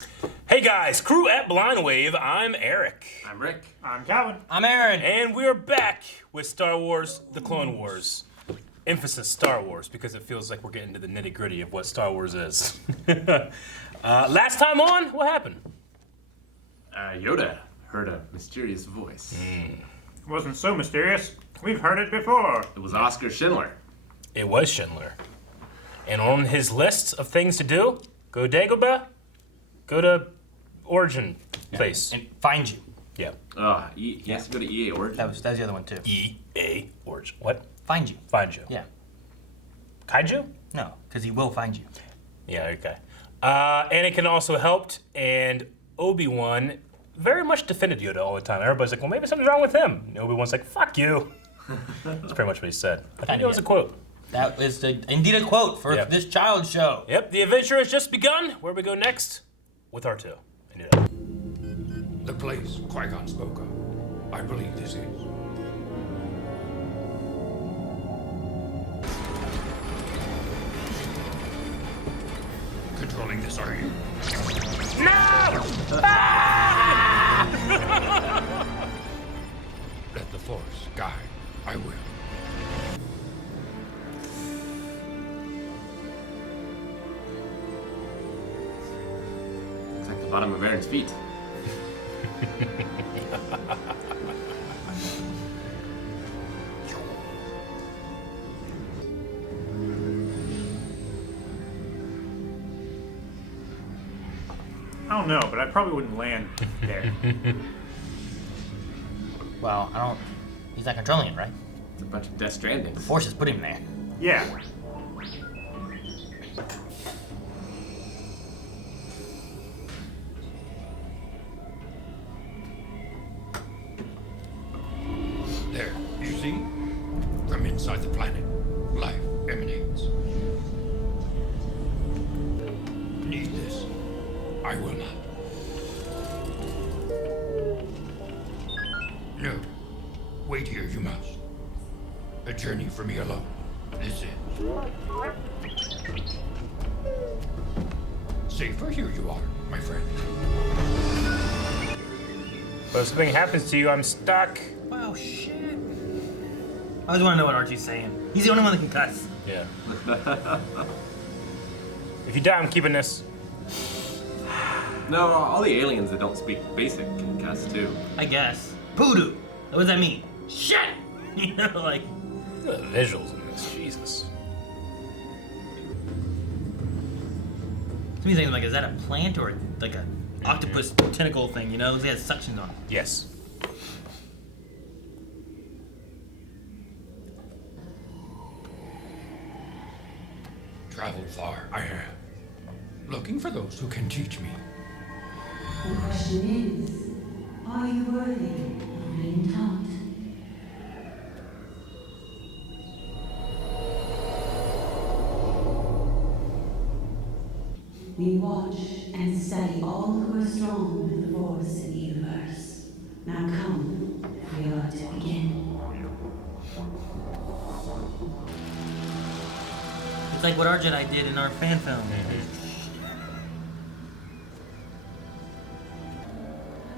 Hey guys, crew at Blind Wave, I'm Eric. I'm Rick. I'm Calvin. I'm Aaron. And we're back with Star Wars The Clone Wars. Emphasis Star Wars, because it feels like we're getting to the nitty gritty of what Star Wars is. Last time on, what happened? Yoda heard a mysterious voice. It wasn't so mysterious. We've heard it before. It was Oscar Schindler. It was Schindler. And on his list of things to do, go Dagobah, go to Origin place. And find you. Yeah. He has to go to EA Origin. That was the other one too. EA Origin. What? Find you. Find you. Yeah. Kaiju? No, because he will find you. Yeah, okay. Anakin also helped, and Obi-Wan very much defended Yoda all the time. Everybody's like, well, maybe something's wrong with him. And Obi-Wan's like, fuck you. That's pretty much what he said. I think that was a quote. That is indeed a quote for this child show. Yep, the adventure has just begun. Where we go next? With R2. I knew that. The place Qui-Gon spoke of. I believe this is. Controlling this, are you? No! Let the Force guide. I will. Looks like the bottom of Aaron's feet. I don't know, but I probably wouldn't land there. Well, I don't. He's not controlling it, right? It's a bunch of Death Strandings. The Force has put him there. Yeah. There, you see? From inside the planet, life emanates. Need this. I will not. No. Wait here, you must. A journey for me alone. This is. Safer, here you are, my friend. But if something happens to you, I'm stuck. Wow, shit. I always want to know what Archie's saying. He's the only one that can cuss. Yeah. If you die, I'm keeping this. No, all the aliens that don't speak basic can cuss too. I guess. Poodoo. What does that mean? Shit! You know, like. Look at the visuals in this, Jesus. To me, thinking like, is that a plant or like a octopus tentacle thing? You know, it has suctions on it. Yes. Traveled far, I have. Looking for those who can teach me. The question is, are you worthy of being taught? We watch and study all who are strong with the Force in the universe. Now come, we are to begin. It's like what our Jedi did in our fan film.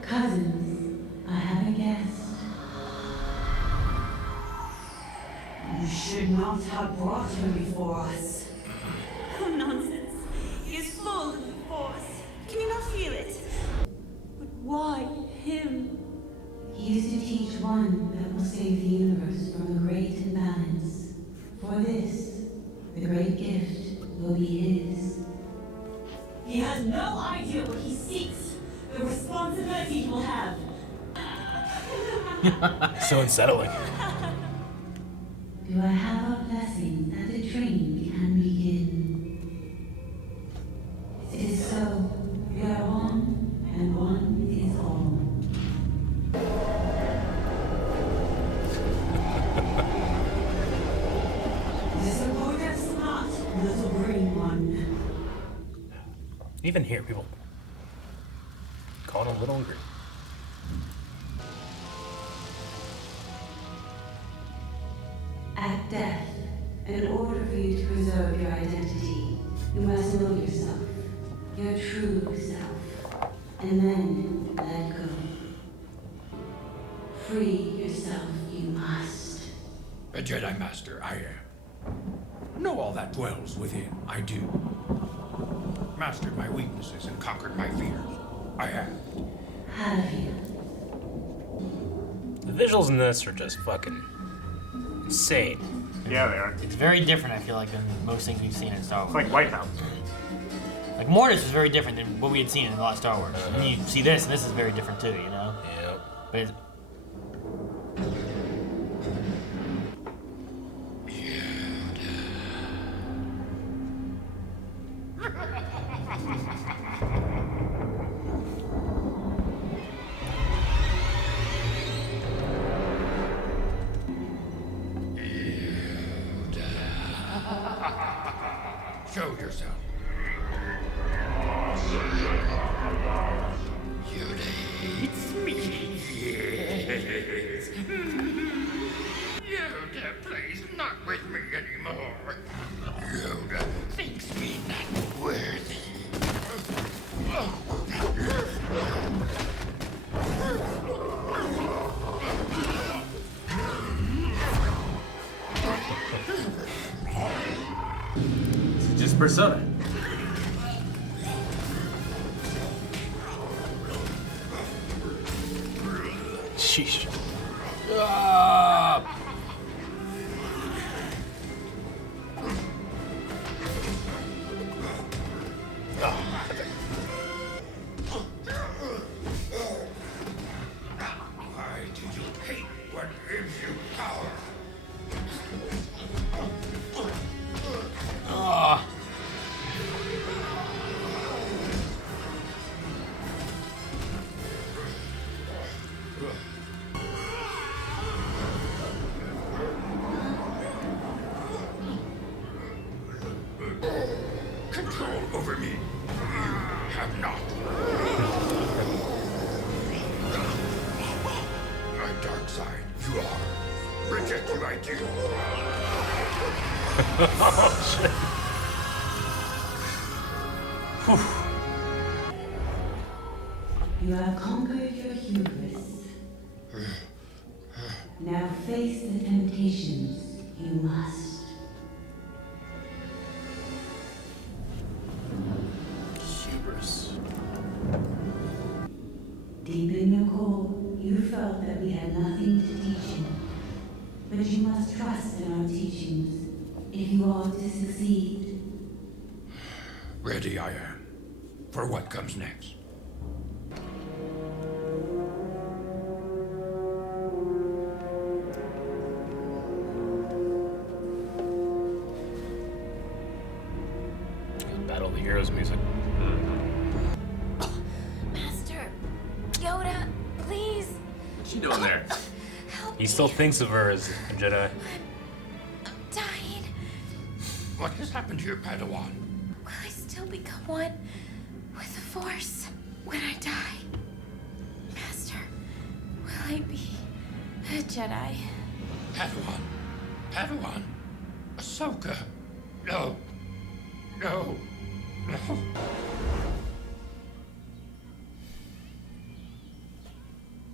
Cousins, I have a guest. You should not have brought him before us. Oh, nonsense. He is full of the Force. Can you not feel it? But why him? He is to teach one that will save the universe from a great imbalance. For this, the great gift will be his. He has no idea what he seeks, the responsibility he will have. So unsettling. Do I have a blessing that the training can begin? It is so. We are one, and one is all. Disappoint us not, little green one. Even here, people calling him Little and Green. At death, in order for you to preserve your identity, you must know yourself, your true self. and then let go. Free yourself, you must. A Jedi Master, I am. Know all that dwells within, I do. Mastered my weaknesses and conquered my fears. I have. Have you? The visuals in this are just fucking insane. Yeah, they are. It's very different, I feel like, than most things we've seen in Star It's Wars. like White House. Like, Mortis is very different than what we had seen in a lot of Star Wars. And you see this, and this is very different too, you know? Yep. But it's, Show yourself. Yoda, it's me. Yes. Yoda, please, not with me anymore. Yoda thinks me not worthy. It's just Persona. Sheesh. Why do you hate what gives you power? Control over me. You have not. My dark side, you are. Reject you, I do. You have conquered your hubris. Now face the temptations you must. Hubris. Deep in your core, you felt that we had nothing to teach you. But you must trust in our teachings if you are to succeed. Ready I am. For what comes next? Battle of the Heroes music. Master, Yoda, please. What's she doing there? Help He still me. thinks of her as a Jedi. I'm dying. What has happened to your Padawan? Will I still become one with the Force when I die? Master, will I be a Jedi? Padawan? Padawan? Ahsoka? No. No. No.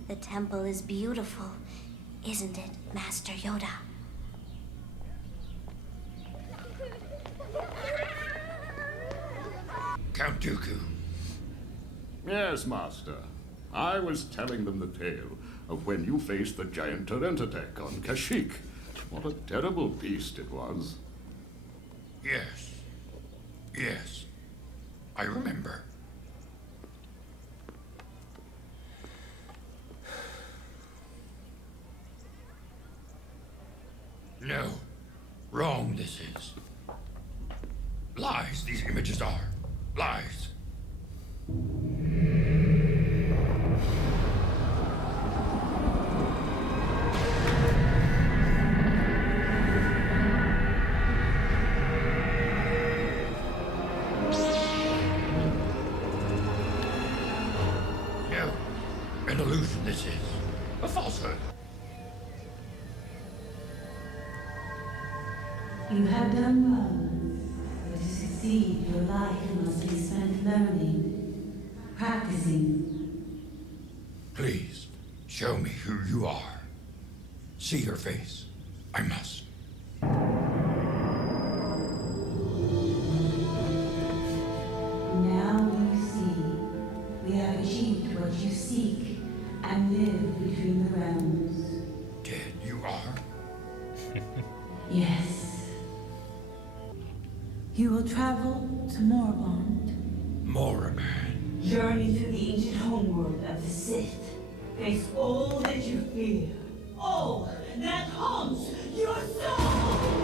The temple is beautiful, isn't it, Master Yoda? Count Dooku. Yes, Master. I was telling them the tale of when you faced the giant torrent attack on Kashyyyk. What a terrible beast it was. Yes. Yes. I remember. No. Wrong this is. Lies these images are. Lies. No. An illusion this is. A falsehood. You have done well, but to succeed, your life must be spent learning. practicing. Please, show me who you are. See your face. I must. Now you see, we have achieved what you seek and live between the realms. Dead you are? Yes. You will travel to Moribond. Moriband. Journey through the ancient homeworld of the Sith. Face all that you fear. All that haunts your soul!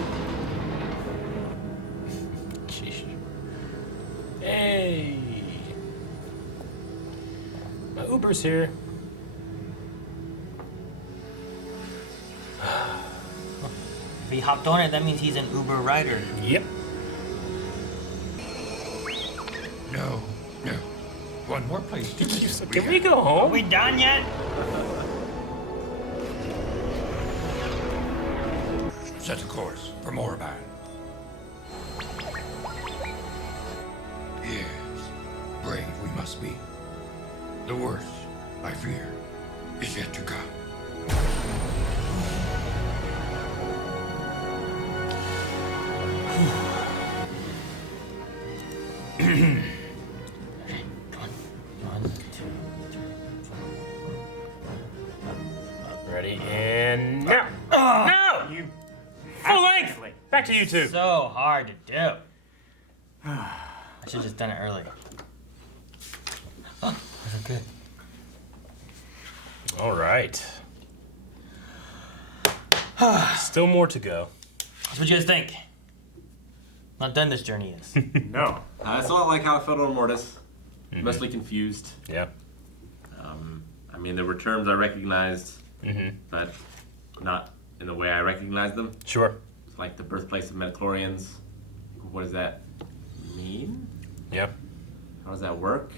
Sheesh. Hey! My Uber's here. If he hopped on it, that means he's an Uber rider. Yep. No, no. One more place to visit. Can we go home? Are we done yet? Set a course for Moriband. Yes, brave we must be. The worst, I fear, is yet to come. Ready and now. No! You Full length! accidentally. Back to you two. So hard to do. I should have just done it earlier. Oh, was it good? All right. Still more to go. So what you guys think? Not done this journey is. No. It's a lot like how I felt on Mortis. Mostly confused. Yeah. I mean, there were terms I recognized, but not in the way I recognized them. Sure. It's like the birthplace of midichlorians. What does that mean? Yeah. How does that work?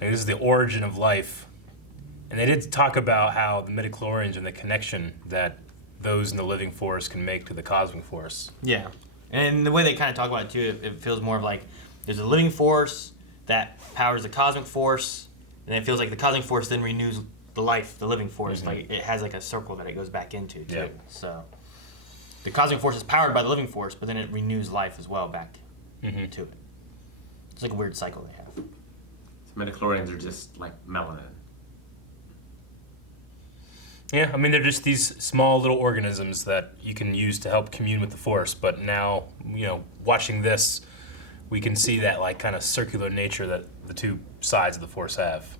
Like, this is the origin of life. And they did talk about how the midichlorians and the connection that those in the living force can make to the cosmic force. Yeah. And the way they kind of talk about it too, it feels more of like there's a living force that powers the cosmic force, and it feels like the cosmic force then renews the life, the living force. Like it has like a circle that it goes back into too. Yeah. So the cosmic force is powered by the living force, but then it renews life as well back to it. It's like a weird cycle they have. So midichlorians are just like melanin. Yeah, I mean, they're just these small little organisms that you can use to help commune with the force. But now, you know, watching this, we can see that like kind of circular nature that the two sides of the force have.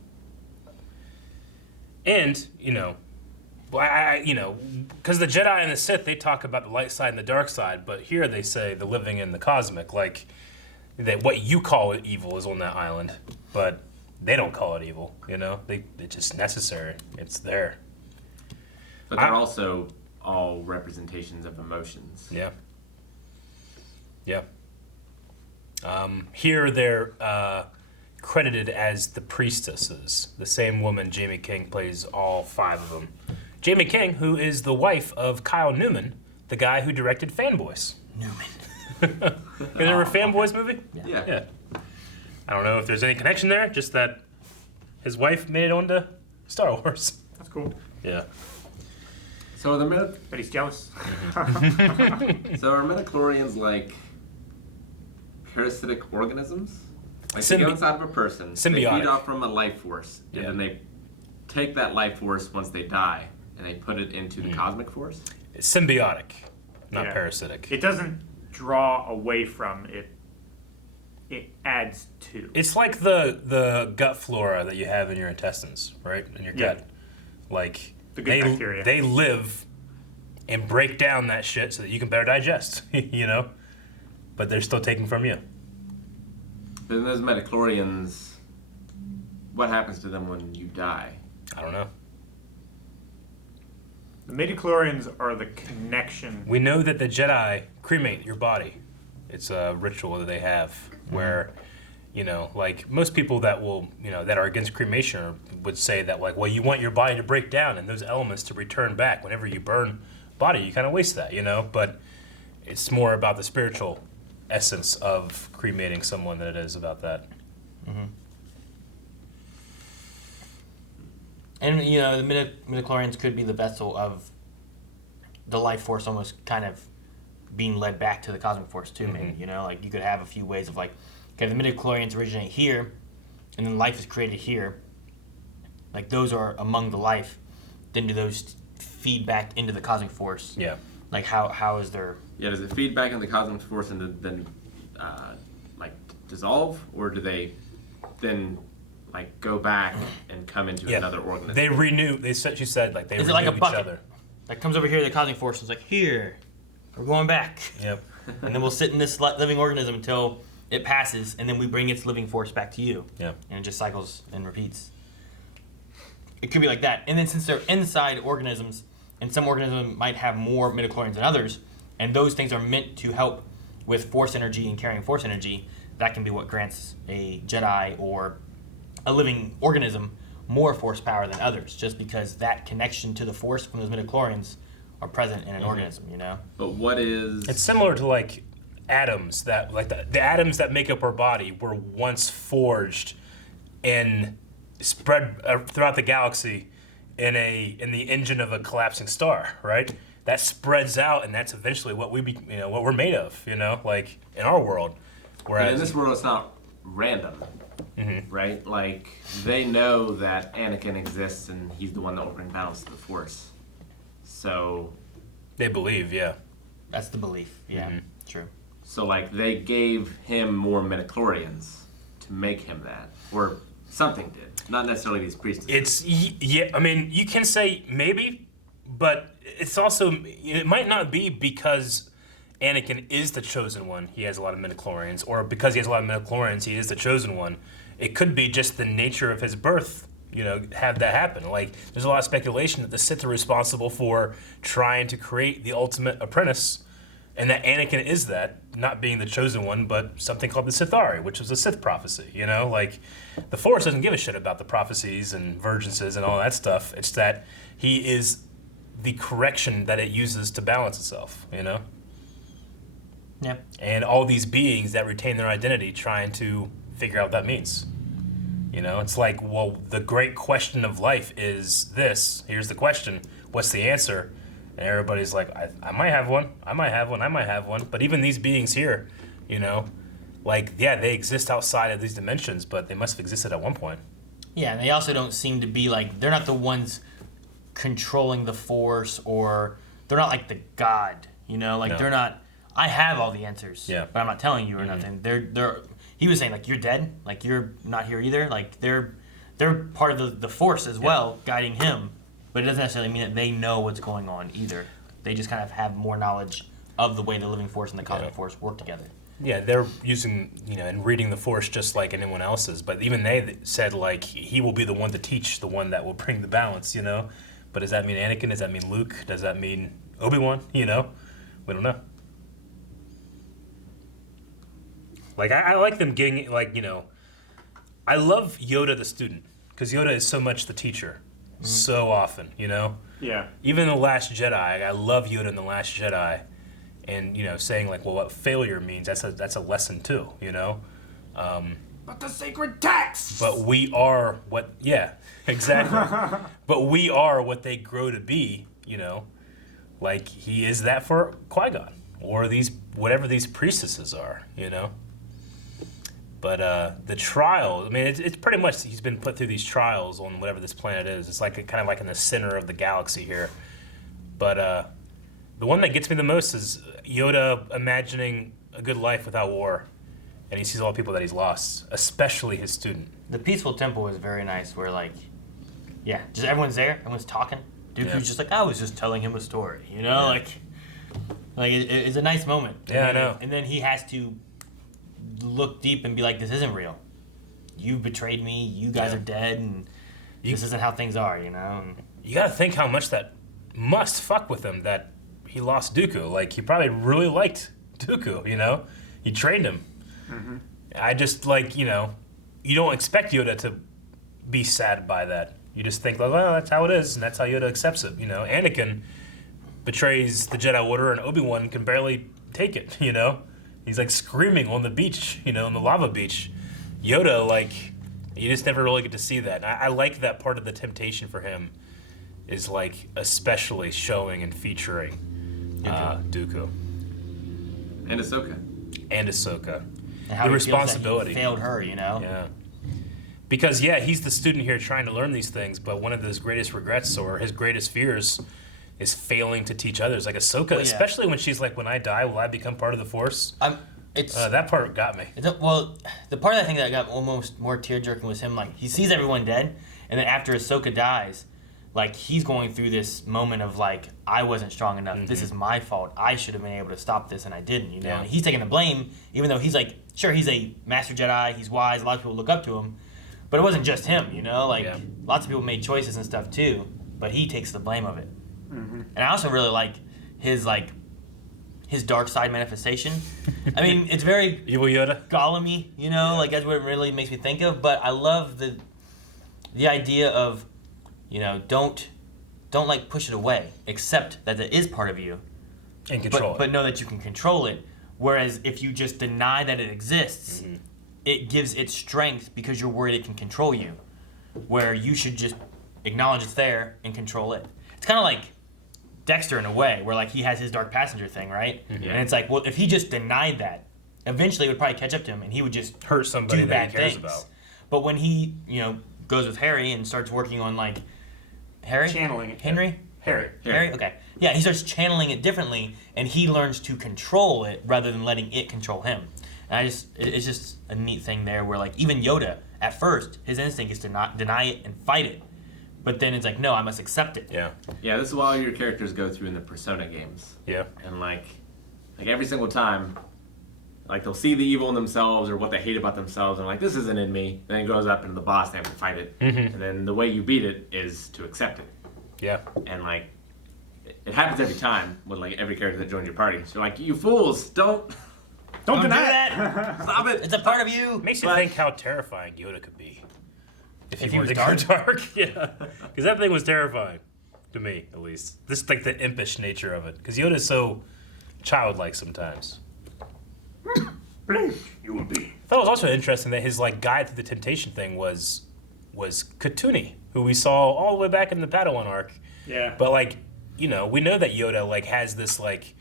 And, you know, because the Jedi and the Sith, they talk about the light side and the dark side, but here they say the living and the cosmic. Like, that what you call it evil is on that island, but they don't call it evil, you know? It's just necessary. It's there. But they're also all representations of emotions. Yeah. Yeah. Here they're credited as the priestesses. The same woman, Jamie King, plays all 5 of them. Jamie King, who is the wife of Kyle Newman, the guy who directed Fanboys. Newman. You remember Fanboys movie? Yeah. I don't know if there's any connection there, just that his wife made it onto Star Wars. That's cool. Yeah. So But he's jealous. so are midichlorians like parasitic organisms? Like they go inside of a person, they Symbiotic. feed off from a life force, and then they take that life force once they die, and they put it into the cosmic force? It's symbiotic, not Yeah. parasitic. It doesn't draw away from it. It adds to. It's like the gut flora that you have in your intestines, right? In your Yeah. gut. Like, The good bacteria. they live and break down that shit so that you can better digest, you know? But they're still taking from you. Then those midichlorians, what happens to them when you die? I don't know. The midichlorians are the connection. We know that the Jedi cremate your body. It's a ritual that they have where, you know, like most people that will, you know, that are against cremation would say that, like, well, you want your body to break down and those elements to return back. Whenever you burn body, you kind of waste that, you know? But it's more about the spiritual essence of cremating someone than it is about that. And you know, the midichlorians could be the vessel of the life force, almost kind of being led back to the cosmic force too. Maybe you know, like you could have a few ways of like, okay, the midichlorians originate here, and then life is created here. Like those are among the life. Then do those feed back into the cosmic force? Yeah. Like how is there? Yeah, does it feed back into the cosmic force and then like dissolve, or do they then like go back and come into another organism? They renew. She said like they Is renew it like a each bucket other. that comes over here? The cosmic force is like here. We're going back. Yep. And then we'll sit in this living organism until it passes, and then we bring its living force back to you. Yeah. And it just cycles and repeats. It could be like that. And then since they're inside organisms, and some organisms might have more midichlorians than others, and those things are meant to help with force energy and carrying force energy, that can be what grants a Jedi or a living organism more force power than others, just because that connection to the force from those midichlorians are present in an organism, you know? But what is... It's similar to like atoms that like the atoms that make up our body were once forged and spread throughout the galaxy in the engine of a collapsing star, right? That spreads out, and that's eventually what what we're made of, you know, like in our world. Whereas in this world, it's not random, right? Like they know that Anakin exists, and he's the one that will bring balance to the Force. So they believe, yeah. That's the belief, yeah, true. So like they gave him more midichlorians to make him that, or something did. Not necessarily these priestesses. I mean, you can say maybe, but it's also, it might not be because Anakin is the chosen one, he has a lot of midichlorians, or because he has a lot of midichlorians, he is the chosen one. It could be just the nature of his birth, you know, have that happen. Like, there's a lot of speculation that the Sith are responsible for trying to create the ultimate apprentice, and that Anakin is that, not being the chosen one, but something called the Sithari, which was a Sith prophecy, you know? Like, the Force doesn't give a shit about the prophecies and virginces and all that stuff. It's that he is the correction that it uses to balance itself, you know? Yeah. And all these beings that retain their identity trying to figure out what that means. You know, it's like, well, the great question of life is this. Here's the question. What's the answer? And everybody's like, I might have one. I might have one. I might have one. But even these beings here, you know, like, yeah, they exist outside of these dimensions, but they must have existed at one point. Yeah, and they also don't seem to be like, they're not the ones controlling the Force, or they're not like the God, you know? Like, they're not, I have all the answers, but I'm not telling you or nothing. They're. He was saying, like, you're dead, like, you're not here either. Like, they're part of the Force as well, guiding him. But it doesn't necessarily mean that they know what's going on either. They just kind of have more knowledge of the way the living force and the cosmic force work together. Yeah, they're using, you know, and reading the Force just like anyone else's. But even they said, like, he will be the one to teach, the one that will bring the balance, you know? But does that mean Anakin? Does that mean Luke? Does that mean Obi-Wan? You know? We don't know. Like, I like them getting, like, you know, I love Yoda the student, because Yoda is so much the teacher, so often, you know? Yeah. Even in The Last Jedi, I love Yoda in The Last Jedi, and, you know, saying, like, well, what failure means, that's a lesson, too, you know? But the sacred text! But we are what, yeah, exactly. But we are what they grow to be, you know? Like, he is that for Qui-Gon, or whatever these priestesses are, you know? But the trial, I mean, it's pretty much, he's been put through these trials on whatever this planet is. It's like kind of like in the center of the galaxy here. But the one that gets me the most is Yoda imagining a good life without war. And he sees all the people that he's lost, especially his student. The peaceful temple is very nice, where, like, yeah, just everyone's there, everyone's talking. Dooku's just like, I was just telling him a story, you know? Like it's a nice moment. Yeah, I know. And then he has to look deep and be like, this isn't real. You betrayed me, you guys are dead, and this isn't how things are, you know? And you gotta think how much that must fuck with him that he lost Dooku. Like, he probably really liked Dooku, you know? He trained him. Mm-hmm. I just, like, you know, you don't expect Yoda to be sad by that. You just think, like, well, that's how it is, and that's how Yoda accepts it, you know? Anakin betrays the Jedi Order, and Obi-Wan can barely take it, you know? He's, like, screaming on the beach, you know, on the lava beach. Yoda, like, you just never really get to see that. And I like that part of the temptation for him is, like, especially showing and featuring Dooku. And Ahsoka. And Ahsoka. And how the he responsibility. feels that he failed her, you know? Yeah. Because, yeah, he's the student here trying to learn these things, but one of his greatest regrets or his greatest fears is failing to teach others. Like Ahsoka, especially when she's like, when I die, will I become part of the Force? That part got me. Well, the part I think that got almost more tear-jerking was him, like, he sees everyone dead, and then after Ahsoka dies, like, he's going through this moment of, like, I wasn't strong enough. This is my fault. I should have been able to stop this, and I didn't, you know? Yeah. And he's taking the blame, even though he's, like, sure, he's a Master Jedi, he's wise, a lot of people look up to him, but it wasn't just him, you know? Like, lots of people made choices and stuff, too, but he takes the blame of it. And I also really like his dark side manifestation. I mean, it's very Evil Yoda, Gollum-y, you know, like that's what it really makes me think of. But I love the idea of, you know, don't like push it away. Accept that it is part of you, and control it. But know that you can control it. Whereas if you just deny that it exists, it gives it strength because you're worried it can control you. Where you should just acknowledge it's there and control it. It's kind of like Dexter in a way, where like he has his dark passenger thing, right? And it's like, well, if he just denied that, eventually it would probably catch up to him, and he would just hurt somebody do that bad he cares things. about. But when he, you know, goes with Harry and starts working on like Harry, channeling it. Harry. Okay. Yeah, he starts channeling it differently, and he learns to control it rather than letting it control him. And it's just a neat thing there, where like even Yoda, at first, his instinct is to not deny it and fight it. But then it's like, no, I must accept it. Yeah. Yeah, this is what all your characters go through in the Persona games. Yeah. And like every single time, like they'll see the evil in themselves or what they hate about themselves, and like, this isn't in me. Then it goes up into the boss, they have to fight it. And then the way you beat it is to accept it. Yeah. And like, it happens every time with like every character that joins your party. So like, you fools, don't deny that. Stop it. It's a part of you. Makes you think how terrifying Yoda could be. If he he was was dark. Yeah. Because that thing was terrifying. To me, at least. This like the impish nature of it. Because Yoda's so childlike sometimes. Blink, you will be. I thought it was also interesting that his like guide to the temptation thing was Katuni, who we saw all the way back in the Padawan arc. Yeah. But like, you know, we know that Yoda like has this like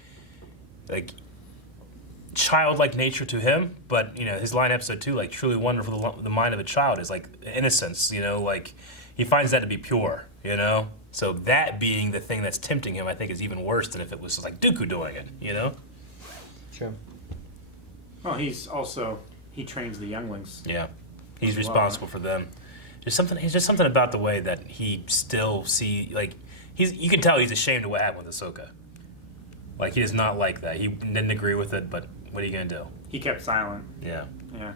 childlike nature to him, but you know, his line episode 2, like truly wonderful the mind of a child, is like innocence, you know, like he finds that to be pure, you know? So that being the thing that's tempting him, I think, is even worse than if it was just like Dooku doing it, you know? Sure. Well, he trains the younglings. Yeah. He's responsible for them. There's just something about the way that he still you can tell he's ashamed of what happened with Ahsoka. Like, he does not like that. He didn't agree with it, but what are you going to do? He kept silent. Yeah. Yeah.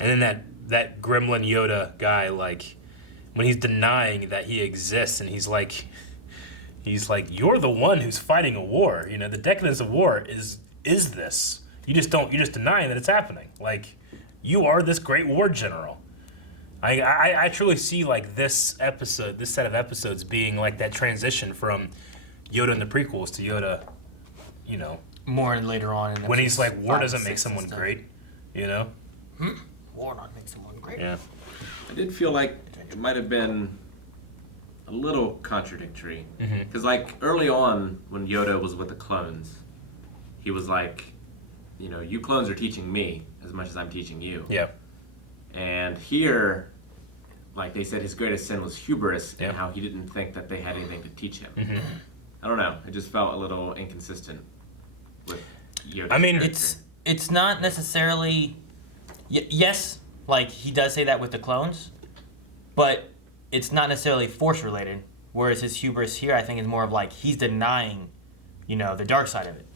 And then that gremlin Yoda guy, like, when he's denying that he exists, and he's like, you're the one who's fighting a war. You know, the decadence of war is this. You're just denying that it's happening. Like, you are this great war general. I truly see like this set of episodes being like that transition from Yoda in the prequels to Yoda, you know, more later on. When he's like, war doesn't make someone great, you know? War not make someone great. Yeah. I did feel like it might have been a little contradictory. Because like early on when Yoda was with the clones, he was like, you know, you clones are teaching me as much as I'm teaching you. Yeah. And here, like they said, his greatest sin was hubris and how he didn't think that they had anything to teach him. I don't know. It just felt a little inconsistent with Yoda's character. It's not necessarily... yes, like he does say that with the clones, but it's not necessarily force related. Whereas his hubris here, I think, is more of like he's denying, you know, the dark side of it.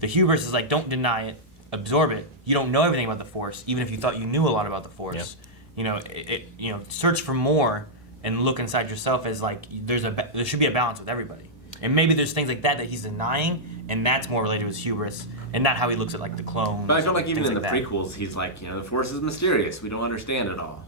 The hubris is like, don't deny it, absorb it. You don't know everything about the Force, even if you thought you knew a lot about the Force. You know, search for more and look inside yourself as like there should be a balance with everybody. And maybe there's things like that he's denying, and that's more related to his hubris, and not how he looks at like the clones. But I feel like even in the that. prequels, he's like, you know, the Force is mysterious. We don't understand it all.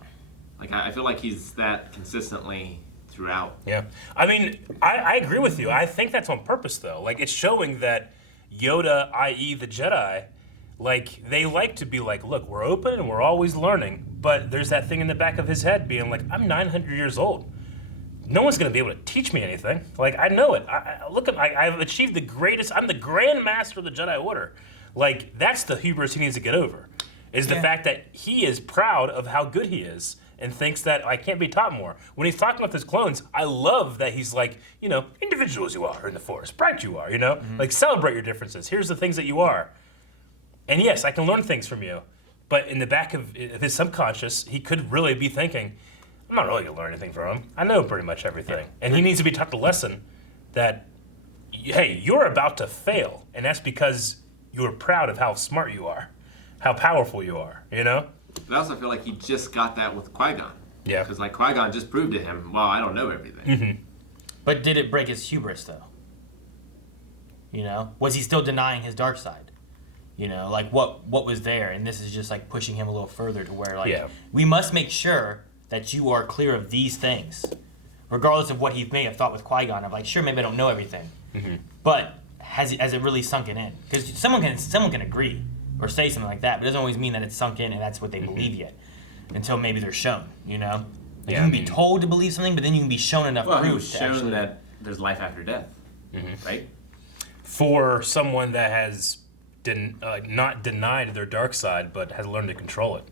Like I feel like he's that consistently throughout. Yeah, I mean, I agree with you. I think that's on purpose though. Like it's showing that Yoda, i.e. the Jedi, Like, they like to be like, look, we're open and we're always learning, but there's that thing in the back of his head being like, I'm 900 years old. No one's going to be able to teach me anything. Like, I know it. I've achieved the greatest, I'm the Grand Master of the Jedi Order. Like, that's the hubris he needs to get over, is the fact that he is proud of how good he is and thinks that I can't be taught more. When he's talking with his clones, I love that he's like, you know, individual as you are in the Force, bright you are, you know? Like, celebrate your differences. Here's the things that you are. And yes, I can learn things from you. But in the back of his subconscious, he could really be thinking, I'm not really going to learn anything from him. I know pretty much everything. And he needs to be taught the lesson that, hey, you're about to fail. And that's because you're proud of how smart you are, how powerful you are, you know? But I also feel like he just got that with Qui-Gon. Yeah. Because, like, Qui-Gon just proved to him, well, I don't know everything. Mm-hmm. But did it break his hubris, though? You know? Was he still denying his dark side? You know, like, what was there? And this is just, like, pushing him a little further to where, like, we must make sure that you are clear of these things. Regardless of what he may have thought with Qui-Gon, of, like, sure, maybe I don't know everything. Mm-hmm. But has it really sunk it in? Because someone can agree or say something like that, but it doesn't always mean that it's sunk in and that's what they believe yet. Until maybe they're shown, you know? Like, you can be told to believe something, but then you can be shown enough proof he was to shown actually... that there's life after death, right? For someone that has not denied their dark side, but has learned to control it.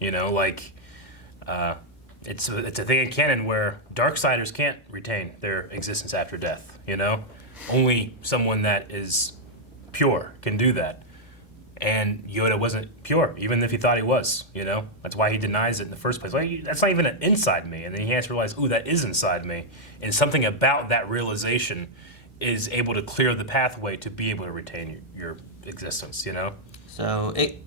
You know, like, it's a thing in canon where darksiders can't retain their existence after death, you know? Only someone that is pure can do that. And Yoda wasn't pure, even if he thought he was, you know? That's why he denies it in the first place. Like, that's not even inside me. And then he has to realize, ooh, that is inside me. And something about that realization is able to clear the pathway to be able to retain your existence, you know? So it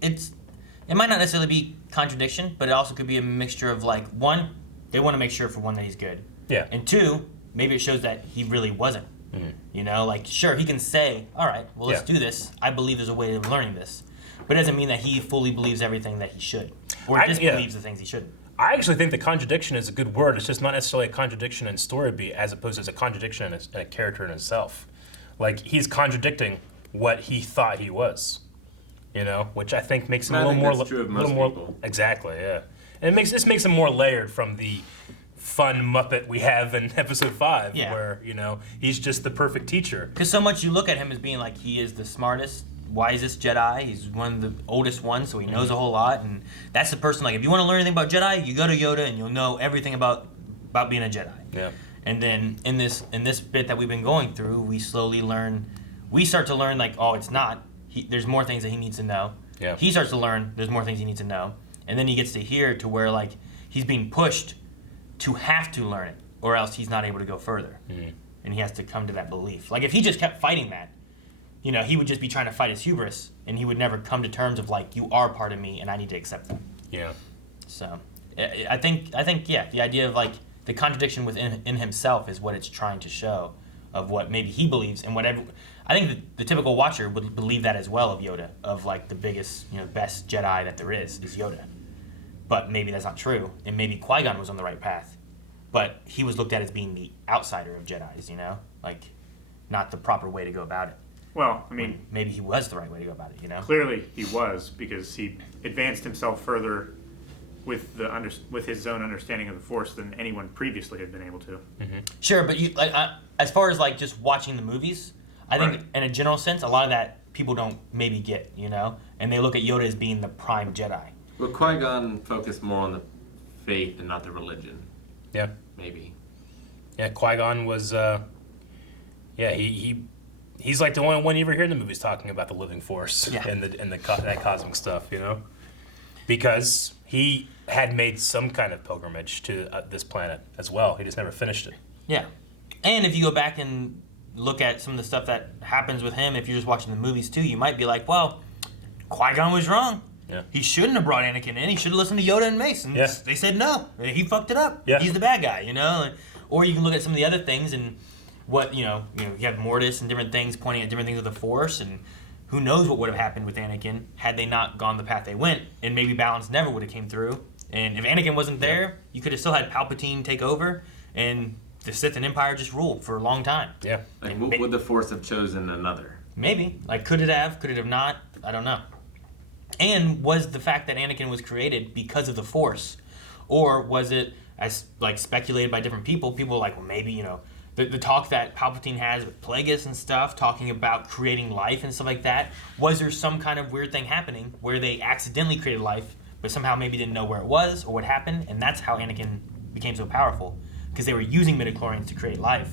might not necessarily be contradiction, but it also could be a mixture of, like, one, they want to make sure for one that he's good. Yeah. And two, maybe it shows that he really wasn't. Mm-hmm. You know, like, sure, he can say, all right, well, let's do this. I believe there's a way of learning this. But it doesn't mean that he fully believes everything that he should. Or disbelieves the things he shouldn't. I actually think the contradiction is a good word. It's just not necessarily a contradiction in story beat as opposed to as a contradiction in a character in itself. Like, he's contradicting what he thought he was, you know, which I think makes him a little more... That's true of most people. Exactly, yeah. And this makes him more layered from the fun Muppet we have in episode 5, where, you know, he's just the perfect teacher. Because so much you look at him as being like, he is the smartest, wisest Jedi. He's one of the oldest ones, so he knows a whole lot. And that's the person, like, if you want to learn anything about Jedi, you go to Yoda and you'll know everything about being a Jedi. Yeah. And then in this bit that we've been going through, we start to learn, like, oh, it's not. There's more things that he needs to know. Yeah. He starts to learn there's more things he needs to know. And then he gets to hear to where, like, he's being pushed to have to learn it, or else he's not able to go further. Mm-hmm. And he has to come to that belief. Like, if he just kept fighting that, you know, he would just be trying to fight his hubris, and he would never come to terms of, like, you are part of me, and I need to accept that. Yeah. So, I think, yeah, the idea of, like, the contradiction within himself is what it's trying to show of what maybe he believes, and whatever. I think the typical watcher would believe that as well of Yoda, of, like, the biggest, you know, best Jedi that there is Yoda. But maybe that's not true, and maybe Qui-Gon was on the right path, but he was looked at as being the outsider of Jedis, you know? Like, not the proper way to go about it. Well, I mean... Maybe he was the right way to go about it, you know? Clearly he was, because he advanced himself further with his own understanding of the Force than anyone previously had been able to. Mm-hmm. Sure, but you, like, as far as, like, just watching the movies, I think in a general sense, a lot of that people don't maybe get, you know? And they look at Yoda as being the prime Jedi. But Qui-Gon focused more on the faith and not the religion. Yeah. Maybe. Yeah, Qui-Gon was, he's like the only one you ever hear in the movies talking about the living force and that cosmic stuff, you know? Because he had made some kind of pilgrimage to this planet as well. He just never finished it. Yeah. And if you go back and look at some of the stuff that happens with him, if you're just watching the movies too, you might be like, well, Qui-Gon was wrong. Yeah. He shouldn't have brought Anakin in. He should have listened to Yoda and Mace. And they said no. He fucked it up. Yeah. He's the bad guy, you know? Or you can look at some of the other things and what, you have Mortis and different things pointing at different things of the Force, and who knows what would have happened with Anakin had they not gone the path they went, and maybe balance never would have came through. And if Anakin wasn't there, you could have still had Palpatine take over, and the Sith and Empire just ruled for a long time. Yeah. Like, would the Force have chosen another? Maybe. Like, could it have? Could it have not? I don't know. And was the fact that Anakin was created because of the Force? Or was it, as like speculated by different people were like, well, maybe, the talk that Palpatine has with Plagueis and stuff, talking about creating life and stuff like that, was there some kind of weird thing happening where they accidentally created life, but somehow maybe didn't know where it was or what happened, and that's how Anakin became so powerful, because they were using midichlorians to create life,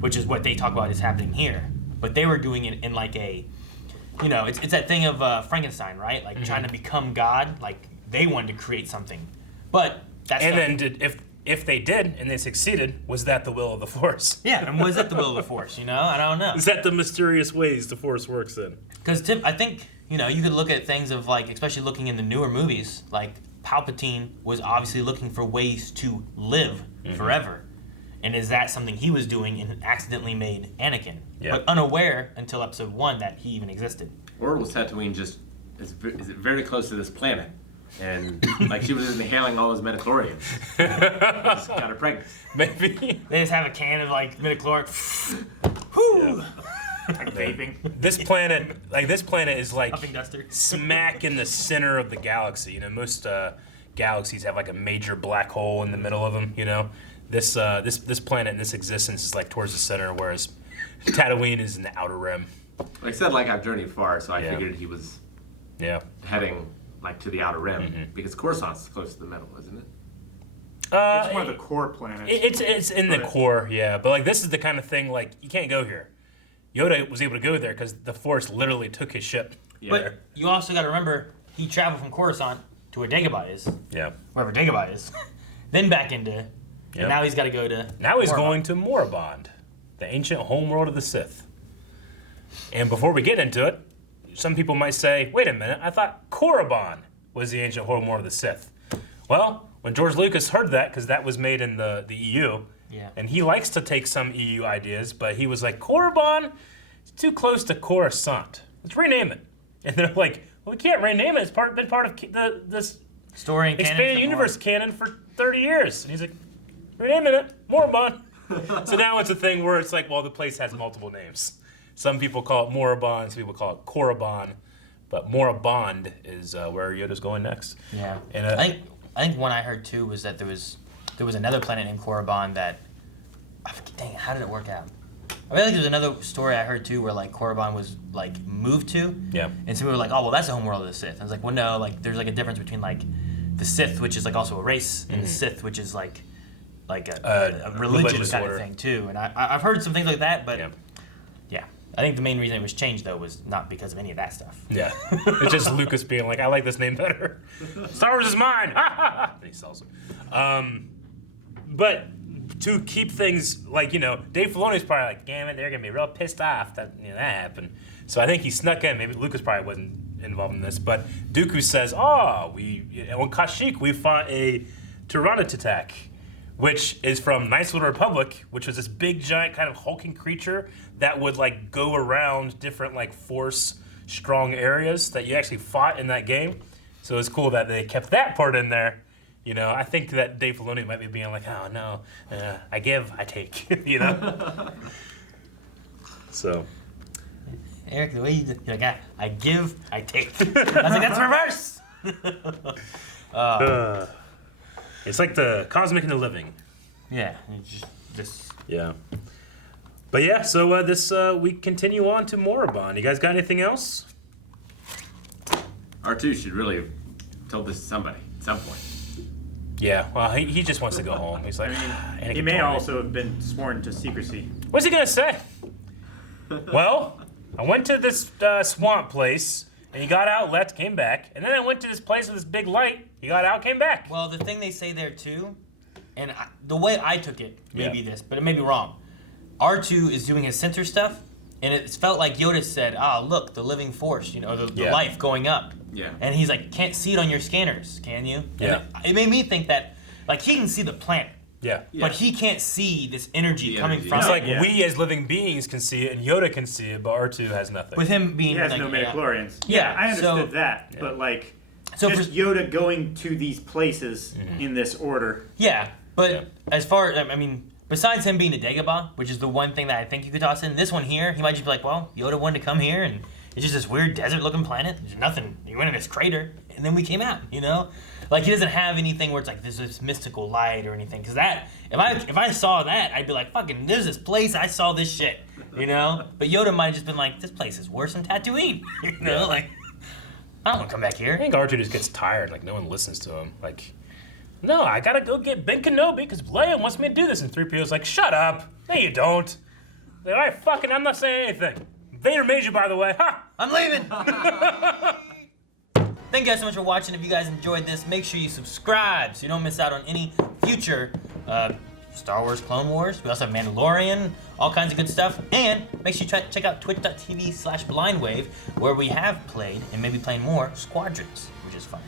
which is what they talk about is happening here. But they were doing it in like a, it's that thing of Frankenstein, right? Like trying to become God, like they wanted to create something. But that's then if they did and they succeeded, was that the will of the Force? Yeah, and was that the will of the Force, I don't know. Is that the mysterious ways the Force works in? Because I think, you could look at things of like, especially looking in the newer movies, like Palpatine was obviously looking for ways to live forever. And is that something he was doing and accidentally made Anakin? Yeah. But unaware until episode 1 that he even existed. Or was Tatooine just is it very close to this planet? And like she was inhaling all those midichlorians. Just got her pregnant. Maybe. They just have a can of like midichlorian. Whoo! Yeah. Like vaping. This planet is like Puffing duster. smack in the center of the galaxy. Most galaxies have like a major black hole in the middle of them. This planet and this existence is like towards the center, whereas Tatooine is in the outer rim. Like I said, like I've journeyed far, so I figured he was heading like to the outer rim because Coruscant's close to the middle, isn't it? It's one of the core planets. It's in the core, yeah. But like this is the kind of thing like you can't go here. Yoda was able to go there because the Force literally took his ship. Yeah. But you also got to remember, he traveled from Coruscant to where Dagobah is. Yeah. Wherever Dagobah is. Then back into... Yep. And now he's got to go to... Now he's Morabond. going to Morabond, the ancient homeworld of the Sith. And before we get into it, some people might say, wait a minute, I thought Korriban was the ancient homeworld of the Sith. Well, when George Lucas heard that, because that was made in the EU, and he likes to take some EU ideas, but he was like, Korriban, it's too close to Coruscant. Let's rename it. And they're like, well, we can't rename it. It's been part of this story and expanded universe canon for 30 years. And he's like, renaming it, Morabond. So now it's a thing where it's like, well, the place has multiple names. Some people call it Morabond, some people call it Korriban, but Morabond is where Yoda's going next. Yeah. And I think one I heard too was that there was another planet named Korriban that, dang, how did it work out? I feel like there's another story I heard too where like Korriban was like moved to. Yeah. And so we were like, oh well, that's the homeworld of the Sith. I was like, well no, like there's like a difference between like the Sith, which is like also a race, and the Sith, which is like a religious kind order. of thing too. And I've heard some things like that, but yeah. I think the main reason it was changed though was not because of any of that stuff. Yeah. It's just Lucas being like, I like this name better. Star Wars is mine. And he sells it. But to keep things like, Dave Filoni's probably like, damn it, they're going to be real pissed off that that happened. So I think he snuck in. Maybe Lucas probably wasn't involved in this. But Dooku says, on Kashyyyk, we fought a Tyranids attack, which is from Knights of the Republic, which was this big, giant kind of hulking creature that would like go around different like Force strong areas that you actually fought in that game. So it's cool that they kept that part in there. I think that Dave Filoni might be being like, oh no, I give, I take, So. Eric, the way you're like, I give, I take. I was like, that's reverse. It's like the cosmic and the living. Yeah, just. Yeah. But yeah, so we continue on to Morabond. You guys got anything else? R2 should really have told this to somebody at some point. Yeah, well, he just wants to go home. He's like, He may also have been sworn to secrecy. What's he gonna say? Well, I went to this swamp place, and he got out, left, came back, and then I went to this place with this big light. He got out, came back. Well, the thing they say there too, and the way I took it may be this, but it may be wrong. R2 is doing his sensor stuff, and it felt like Yoda said, look, the living force, the life going up. Yeah. And he's like, can't see it on your scanners, can you? Yeah. And it made me think that, like, he can see the planet. Yeah. But he can't see this energy coming from It's it. like we as living beings can see it, and Yoda can see it, but R2 has nothing. With him being He has like, no midichlorians. Yeah, I understood so- that, but like, So just for- Yoda going to these places in this order. Yeah, but as far, besides him being a Dagobah, which is the one thing that I think you could toss in, this one here, he might just be like, well, Yoda wanted to come here, and It's just this weird desert-looking planet. There's nothing. You went in this crater, and then we came out. You know, like he doesn't have anything where it's like there's this mystical light or anything. Because that, if I saw that, I'd be like, fucking, there's this place. I saw this shit. You know. But Yoda might have just been like, this place is worse than Tatooine. You know, like I don't want to come back here. I think R2 just gets tired. Like no one listens to him. Like, no, I gotta go get Ben Kenobi because Leia wants me to do this. And 3PO's like, shut up. No, you don't. Like, all right, fucking, I'm not saying anything. Vader made you, by the way. Ha! I'm leaving. Thank you guys so much for watching. If you guys enjoyed this, make sure you subscribe so you don't miss out on any future Star Wars, Clone Wars. We also have Mandalorian, all kinds of good stuff. And make sure you check out twitch.tv/blindwave, where we have played, and maybe playing more, Squadrons, which is fun.